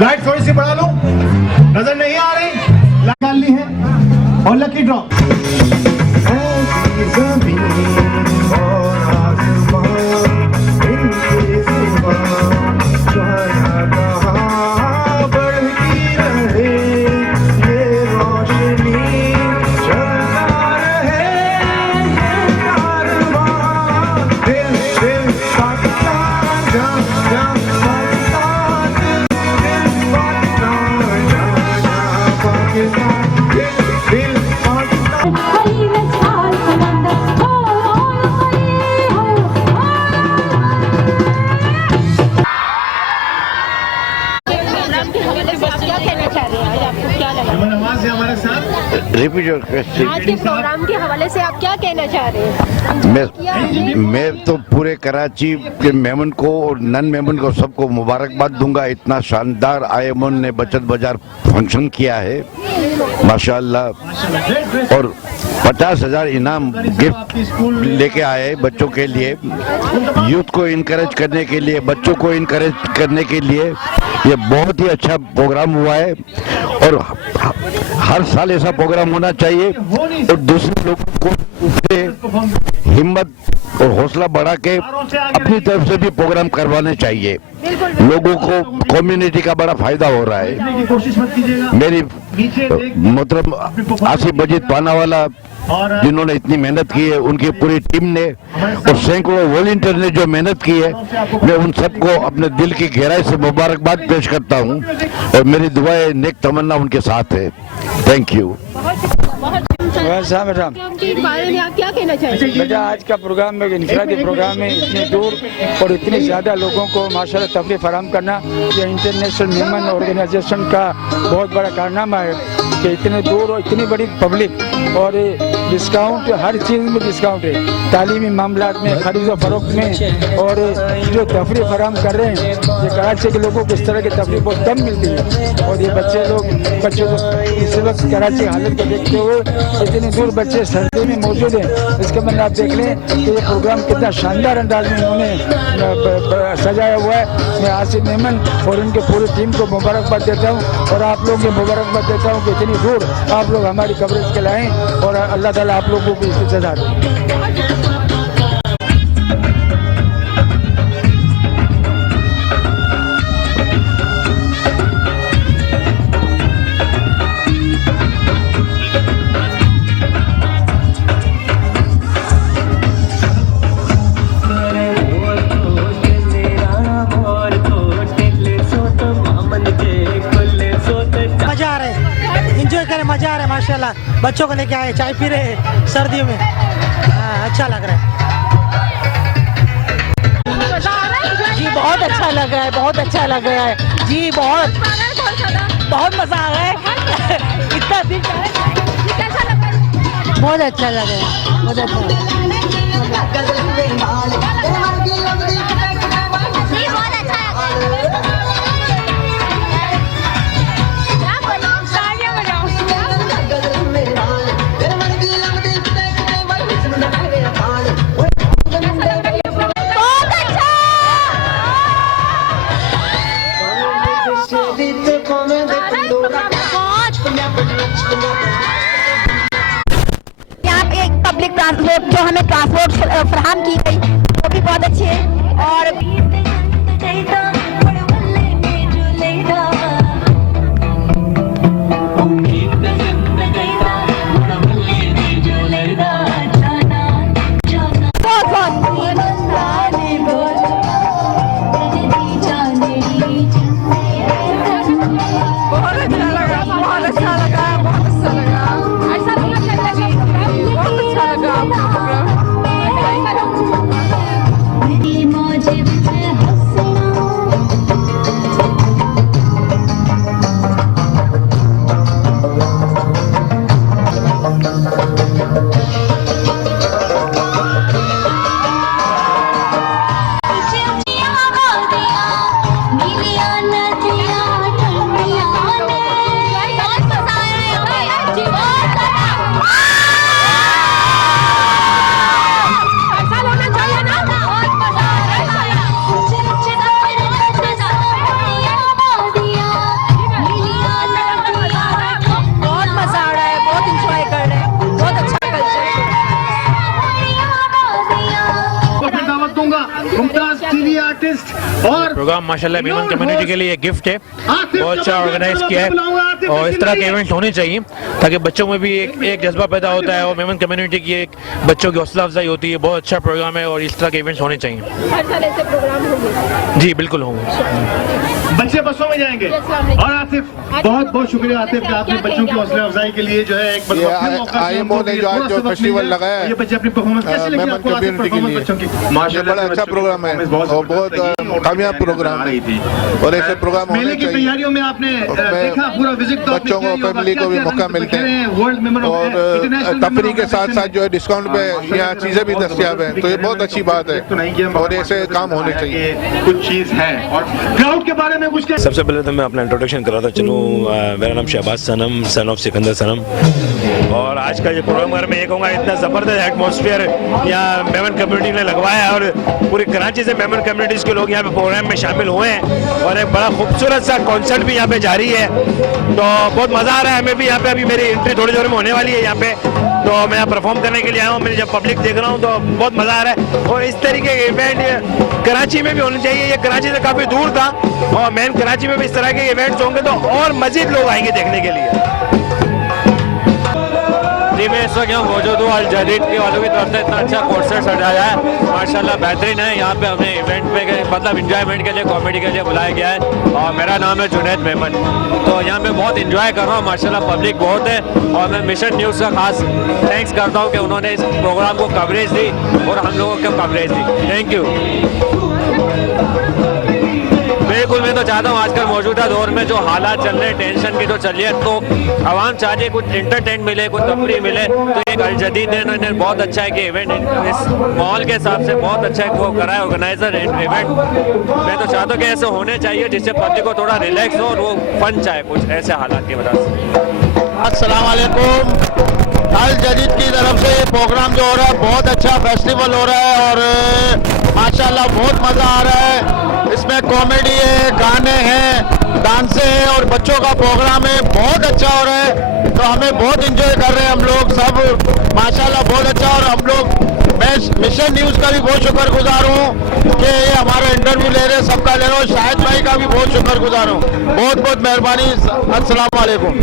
Light थोड़ी सी बढ़ा लो, नजर नहीं आ रही, निकाल ली है और लकी ड्रॉ। आज के प्रोग्राम के हवाले से आप क्या कहना चाह रहे हैं? मैं तो पूरे कराची के मेमन को और नन मेमन को सबको मुबारकबाद दूंगा। इतना शानदार आयमन ने बचत बाजार फंक्शन किया है माशाअल्लाह, और 50,000 इनाम गिफ्ट लेके आए बच्चों के लिए, यूथ को इनकरेज करने के लिए, बच्चों को इनकरेज करने के लिए। ये बहुत ही अच्छा प्रोग्राम हुआ है और हर साल ऐसा प्रोग्राम होना चाहिए और दूसरे लोगों को उससे हिम्मत और हौसला बढ़ा के अपनी तरफ से भी प्रोग्राम करवाने चाहिए। लोगों को कम्युनिटी का बड़ा फायदा हो रहा है। मेरी मतलब आसिफ मजीद पानावाला जिन्होंने इतनी मेहनत की है, उनकी पूरी टीम ने और सैकड़ों वॉलंटियर ने जो मेहनत की है, मैं उन सबको अपने दिल की गहराई से मुबारकबाद पेश करता हूं और मेरी दुआएं नेक तमन्ना उनके साथ है। Thank you. क्या कहना चाहिए बेटा? आज का प्रोग्राम में इनफरादी प्रोग्राम में इतनी दूर और इतनी ज़्यादा लोगों को माशाल्लाह तफरीह फराहम करना, ये इंटरनेशनल मेमन ऑर्गेनाइजेशन का बहुत बड़ा कारनामा है कि इतने दूर और इतनी बड़ी पब्लिक और डिस्काउंट, हर चीज़ में डिस्काउंट है, तालीमी मामलात में, खरीद व फरोख्त में, और जो तफरीह फराहम कर रहे हैं ये कराची के लोगों को इस तरह की तफरीह बहुत कम मिलती है। और ये बच्चों को इस वक्त कराची हालत को देखते हुए इतनी दूर बच्चे सर्दी में मौजूद हैं। इसके बाद आप देख लें कि ये प्रोग्राम कितना शानदार अंदाज में उन्होंने सजाया हुआ है। मैं आसिफ मेमन और उनके पूरी टीम को मुबारकबाद देता हूँ और आप लोगों को मुबारकबाद देता हूँ कि इतनी दूर आप लोग हमारी कवरेज के लाएँ और अल्लाह ताला आप लोगों को इसकी सजा दें। मजा आ रहा है माशाल्लाह, बच्चों को लेके आए, चाय पी रहे हैं सर्दियों में, अच्छा लग रहा है जी, बहुत अच्छा लग रहा है, बहुत अच्छा लग रहा है जी, बहुत मजा आ रहा है इतना दिन बहुत अच्छा लग रहा है, बहुत अच्छा ट्रांसपोर्ट जो हमें ट्रांसपोर्ट फराहम की गई वो भी बहुत अच्छी है। और आर्टिस्ट और प्रोग्राम माशाल्लाह मेमन कम्युनिटी के लिए एक गिफ्ट है, बहुत अच्छा ऑर्गेनाइज किया है और इस तरह के इवेंट्स होने चाहिए ताकि बच्चों में भी एक जज्बा पैदा होता है और मेमन कम्युनिटी की एक बच्चों की हौसला अफजाई होती है। बहुत अच्छा प्रोग्राम है और इस तरह के इवेंट्स होने चाहिए। हर साल ऐसे प्रोग्राम होंगे? जी बिल्कुल होंगे। बच्चे बसों में जाएंगे। और आसिफ, बहुत बहुत शुक्रिया आसिफ कि आपने बच्चों की हौसला अफजाई के लिए जो है एक IMO ने जो आज जो फेस्टिवल लगाया है, ये बच्चे अपनी परफॉर्मेंस कैसे लगी आपको आसिफ परफॉर्मेंस बच्चों की? माशाल्लाह बड़ा अच्छा प्रोग्राम है और बहुत कामयाब प्रोग्राम है और ऐसे प्रोग्राम मेले होने की चाहिए। तैयारियों में आपने देखा पूरा विजिट तो बच्चों को फैमिली को भी मौका मिलते हैं वर्ल्ड मेंबर और तफरी के साथ साथ जो है डिस्काउंट पे यहाँ चीजें भी दस्तियाब हैं, तो ये बहुत अच्छी बात है और ऐसे काम होने चाहिए। कुछ चीज है। और क्राउड के बारे में कुछ सबसे पहले तो मैं अपना इंट्रोडक्शन कराता चलूँ। मेरा नाम शहबाज सनम, सन ऑफ सिकंदर सनम, और आज का ये प्रोग्राम अगर मैं ये कहूँगा इतना ज़बरदस्त एटमॉस्फेयर यहाँ मेमन कम्युनिटी ने लगवाया है और पूरी कराची से मेमन कम्युनिटीज़ के लोग यहाँ पे प्रोग्राम में शामिल हुए हैं और एक बड़ा खूबसूरत सा कॉन्सर्ट भी यहाँ पे जारी है, तो बहुत मज़ा आ रहा है हमें भी यहाँ पे। अभी मेरी एंट्री थोड़ी देर में होने वाली है यहाँ पे, तो मैं यहाँ परफॉर्म करने के लिए आया हूँ। मैं जब पब्लिक देख रहा हूँ तो बहुत मज़ा आ रहा है और इस तरीके के इवेंट कराची में भी होने चाहिए। ये कराची से काफ़ी दूर था और मेन कराची में भी इस तरह के इवेंट्स होंगे तो और मज़ीद लोग आएंगे देखने के लिए। जी मैं इस वक्त यहाँ मौजूद हूँ। अल जदीद के वालों की तरफ से इतना अच्छा कॉन्सर्ट सजाया है, माशाल्लाह बेहतरीन है। यहाँ पे हमें इवेंट पे मतलब इंजॉयमेंट के लिए, कॉमेडी के लिए बुलाया गया है और मेरा नाम है जुनैद मेमन। तो यहाँ पे बहुत इंजॉय कर रहा हूँ, माशाल्लाह पब्लिक बहुत है और मैं मिशन न्यूज़ का खास थैंक्स करता हूँ कि उन्होंने इस प्रोग्राम को कवरेज दी और हम लोगों को कवरेज दी। Thank you. बिल्कुल, मैं तो चाहता हूँ आजकल मौजूदा दौर में जो हालात चल रहे हैं, टेंशन की जो चल रही है, तो आवाम चाहती है कुछ इंटरटेन मिले, कुछ तफरी मिले, तो एक अल जदीद ने इन्होंने बहुत अच्छा है कि इवेंट इस माहौल के हिसाब से बहुत अच्छा है वो करा है ऑर्गेनाइजर इवेंट। मैं तो चाहता हूँ कि ऐसे होने चाहिए जिससे पब्लिक को थोड़ा रिलैक्स हो और वो फन चाहे कुछ ऐसे हालात की वजह से। अस्सलाम वालेकुम। अल जदीद की तरफ से ये प्रोग्राम जो हो रहा है बहुत अच्छा फेस्टिवल हो रहा है और माशाल्लाह बहुत मज़ा आ रहा है। इसमें कॉमेडी है, गाने हैं, डांसे हैं और बच्चों का प्रोग्राम है, बहुत अच्छा हो रहा है। तो हमें बहुत इंजॉय कर रहे हैं हम लोग सब, माशाल्लाह बहुत अच्छा। और हम लोग, मैं मिशन न्यूज़ का भी बहुत शुक्रगुजार हूँ कि ये हमारा इंटरव्यू ले रहे हैं, सबका ले रहा हूँ। शाहिद भाई का भी बहुत शुक्रगुजार हूँ, बहुत बहुत मेहरबानी। अस्सलाम वालेकुम।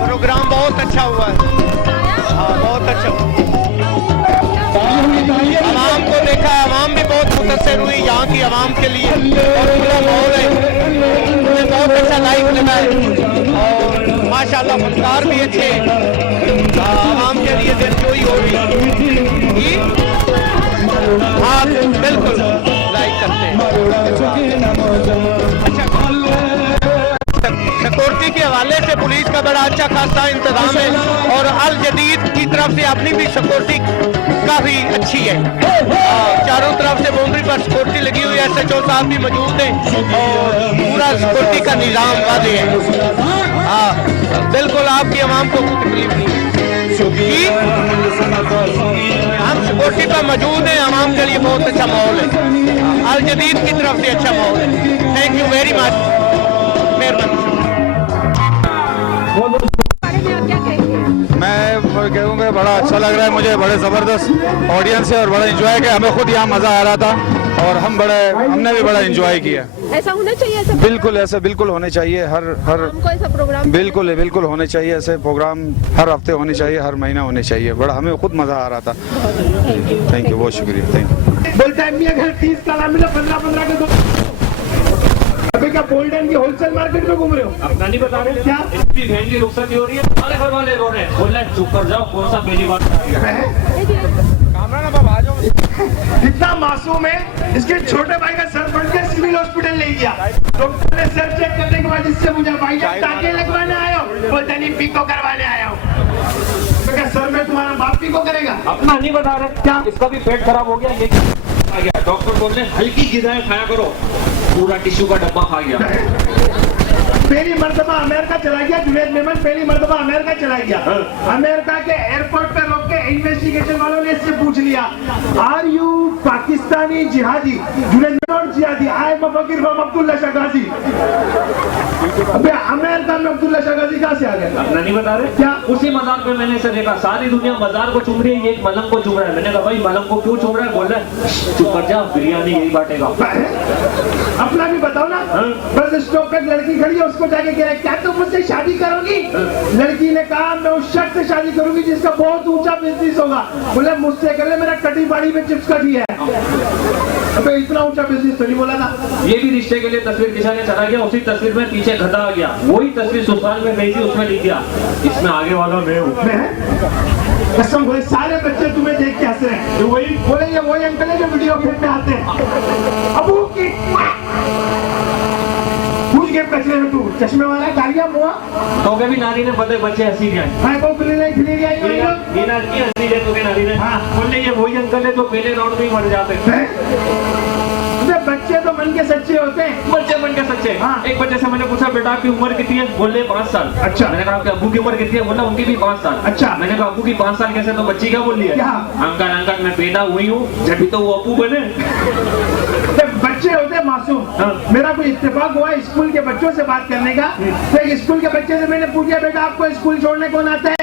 प्रोग्राम बहुत अच्छा हुआ है। हाँ बहुत अच्छा हुआ। आवाम को देखा, आवाम भी बहुत मुतासिर हुई यहाँ की आवाम के लिए और पूरा माहौल है, मुझे बहुत अच्छा लाइक लगा है और माशाल्लाह फनकार भी अच्छे हैं। आवाम के लिए दिलजोई हो रही। हाँ बिल्कुल लाइक करते हैं। सिक्योरिटी के हवाले से पुलिस का बड़ा अच्छा खासा इंतजाम है और अल जदीद की तरफ से अपनी भी सिक्योरिटी काफी अच्छी है। चारों तरफ से बाउंड्री पर सिक्योरिटी लगी हुई है, SHO साहब भी मौजूद हैं और पूरा सिक्योरिटी का निजाम वादे है। हाँ बिल्कुल, आपकी आवाम को कोई तकलीफ नहीं है। हम सिक्योरिटी पर मौजूद हैं, आवाम के लिए बहुत अच्छा माहौल है। अल जदीद की तरफ से अच्छा माहौल है। थैंक यू वेरी मच, मेहरबानी। मैं कहूँगा बड़ा अच्छा लग रहा है मुझे, बड़े ज़बरदस्त ऑडियंस है और बड़ा इंजॉय किया। हमें खुद यहाँ मज़ा आ रहा था और हमने भी बड़ा इंजॉय किया। ऐसा होना चाहिए, ऐसा बिल्कुल ऐसे बिल्कुल होने चाहिए। हर हमको ऐसा प्रोग्राम बिल्कुल होने चाहिए। ऐसे प्रोग्राम हर हफ्ते होने चाहिए, हर महीना होने चाहिए। बड़ा हमें खुद मज़ा आ रहा था। थैंक यू, बहुत शुक्रिया। Thank you. बोलता है मियां घर 30 साल मिला 15 के दो। अभी क्या गोल्डन की होलसेल मार्केट में घूम रहे हो? अपना नहीं बता रहे क्या? इसकी बहन की रुखसती हो रही है, सारे घर वाले रो रहे हैं। बोल रहे चुप कर जाओ, कौन सा पहली बार इतना मासूम है, इसके छोटे भाई का सर फट के सिविल हॉस्पिटल ले गया। डॉक्टर ने सर चेक करने के बाद इससे मुझे भाई टाके लगवाने आया हूँ, बोलता नहीं पीको करवाने आया हूँ। तो क्या सर में तुम्हारा बाप पीको करेगा? अपना नहीं बता रहे क्या? इसका भी पेट खराब हो गया, ये आ गया। डॉक्टर बोल रहे हल्की गिज़ाएं खाया करो, पूरा टिश्यू का डब्बा खा गया। पहली मर्तबा अमेरिका चला गया जुनैद मेमन, पहली मर्तबा अमेरिका चला गया। अमेरिका के एयरपोर्ट पे रोक के इन्वेस्टिगेशन वालों ने इससे पूछ लिया, आर यू पाकिस्तानी जिहादी? जुनेद जिहादी, आई एम फकीर फ्रॉम अब्दुल्ला शगाजी। अबे अमेरिका में अब्दुल्ला शगाजी कहाँ से आ गया? अपना नहीं बता रहे क्या? उसी मजार पे मैंने इसे देखा, सारी दुनिया मजार को चूम रही है, ये एक मलंग को चूम रहा है। मैंने कहा भाई मलंग को क्यों चूम रहा है? बोल रहा है चुप कर जा, बिरयानी यही बांटेगा। अपना भी बताओ ना। बस स्टॉप पे लड़की खड़ी है, उसको जाके कह रहा है क्या तुम मुझसे शादी करोगी? लड़की ने कहा मैं उस शख्स से शादी करूंगी जिसका बहुत ऊंचा बिजनेस होगा। बोले मुझसे कर ले, मेरा कटी बाड़ी में चिप्स कटी है। अबे इतना ऊंचा बिजनेस तो नहीं बोला था। ये भी रिश्ते के लिए तस्वीर खिंचाने चला गया, उसी तस्वीर में पीछे गधा आ गया, वही तस्वीर ससुराल में गई थी, उसमें लिख दिया इसमें आगे वाला मैं हूँ। कसम बोले सारे बच्चे तुम्हें देख के हंस रहे हैं। तो वही बोलेंगे वही अंकल है जो वीडियो क्लिप में आते हैं। अबू की पूछ के कचरे में तू चश्मे वाला गालियां मुआ तो भी नारी ने पता बच्चे हंसी दिया मैं को फिर नहीं ये नारी हंसी दे तो नारी ने बोलने ये वही अंकल है जो पहले राउंड में ही मर जाते हैं। बच्चे तो मन के सच्चे होते हैं। बच्चे मन के सच्चे। हाँ। एक बच्चे से मैंने पूछा बेटा आपकी उम्र कितनी है? बोले 5 साल। अच्छा। मैंने कहा आपके अब्बू की उम्र कितनी है? बोला उनकी भी 5 साल। अच्छा। मैंने कहा अब्बू की 5 साल कैसे? तो बच्ची क्या बोल रही है? क्या? अंकल अंकल मैं पैदा हुई हूँ जब भी तो वो अब्बू बने। बच्चे होते मासूम। हाँ। मेरा कोई इत्तेफाक हुआ स्कूल के बच्चों से बात करने का। तो एक स्कूल के बच्चे से मैंने पूछा बेटा आपको स्कूल छोड़ने कौन आता है?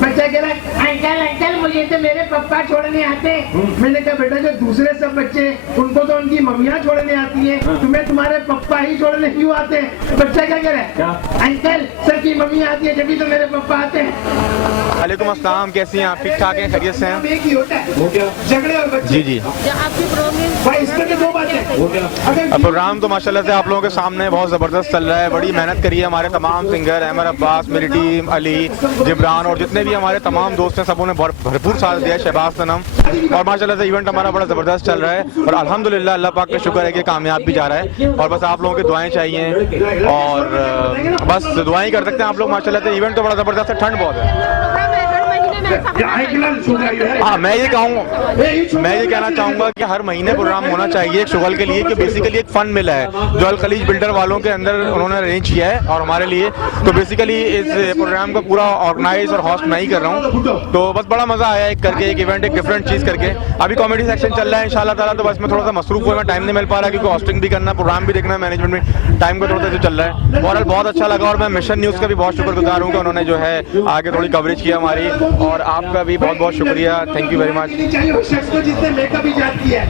बच्चा कह रहा है अंकल अंकल मुझे तो मेरे पापा छोड़ने आते हैं। मैंने कहा बेटा जो दूसरे सब बच्चे उनको तो उनकी मम्मियाँ छोड़ने आती है, तुम्हें तुम्हारे पापा ही छोड़ने क्यों आते हैं? बच्चा क्या कह रहा है? अंकल सबकी मम्मी आती है जब तो मेरे पापा आते हैं। वालेकुम अस्सलाम, कैसी हैं आप? ठीक ठाक हैं, खैरियत से हैं? एक ही होता है झगड़े और बच्चे। जी जी। आपकी प्रोग्राम भाई इसमें तो दो बातें। अब प्रोग्राम तो माशाल्लाह से आप लोगों के सामने बहुत ज़बरदस्त चल रहा है। बड़ी मेहनत करी है हमारे तमाम सिंगर, अहमद अब्बास, मेरी टीम, अली, जिब्रान और जितने भी हमारे तमाम दोस्त हैं, सबों ने भरपूर साथ दिया। शहबाज सनम और माशाल्लाह से इवेंट हमारा बड़ा ज़बरदस्त चल रहा है और अल्हम्दुलिल्लाह अल्लाह पाक का शुक्र है कि कामयाब भी जा रहा है। और बस आप लोगों की दुआएं चाहिए और बस दुआएं कर सकते हैं आप लोग। माशाल्लाह से इवेंट तो बड़ा ज़बरदस्त है, ठंड बहुत है। हाँ मैं ये कहना चाहूँगा कि हर महीने प्रोग्राम होना चाहिए एक शुगल के लिए, कि बेसिकली एक फंड मिला है जो अल खलीज बिल्डर वालों के अंदर उन्होंने अरेंज किया है और हमारे लिए। तो बेसिकली इस प्रोग्राम को पूरा ऑर्गेनाइज और होस्ट मैं ही कर रहा हूँ। तो बस बड़ा मजा आया एक करके, एक इवेंट, एक डिफरेंट चीज़ करके। अभी कॉमेडी सेक्शन चल रहा है इंशाल्लाह ताला, तो बस मैं थोड़ा सा मसरूफ हुआ, मैं टाइम नहीं मिल पा रहा क्योंकि होस्टिंग भी करना, प्रोग्राम भी देखना, मैनेजमेंट में टाइम का थोड़ा सा चल रहा है। ओवरऑल बहुत अच्छा लगा और मैं मिशन न्यूज़ का भी बहुत शुक्रगुजार हूँ कि उन्होंने जो है आगे थोड़ी कवरेज किया हमारी, और आपका भी बहुत बहुत शुक्रिया। Thank you very much. शख्स को जिसने मेकअप ही जाती है